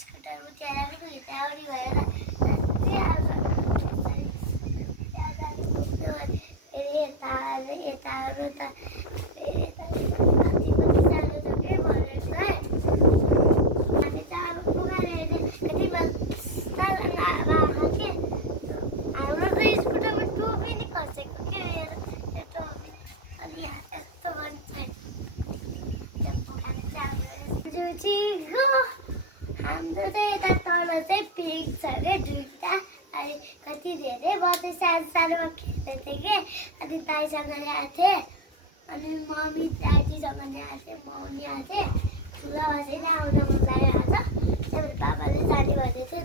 scooter उठेर पनि हिँडाउरी भएर फेरि यताहरू त फेरि यता कति कति सानो छ के भनेर हामी त अब पुगाएर कति के हाम्रो त स्कुटरमा टोपी नि खसेको के यो टोपी अनि यस्तो भन्छ हाम्रो चाहिँ यता तल चाहिँ पिक छ क्या दुईवटा अनि कति धेरै बच्चा सानो सानोमा खेल्दै थिएँ कि अनि दाइसँग ल्याएको थिएँ अनि मम्मी दाजुसँग ल्याएको थिएँ म पनि आएको थिएँ ठुलो बसेर आउन मन लागिरहेको छ त्यहाँबाट बाबाले जाने भन्दै थियो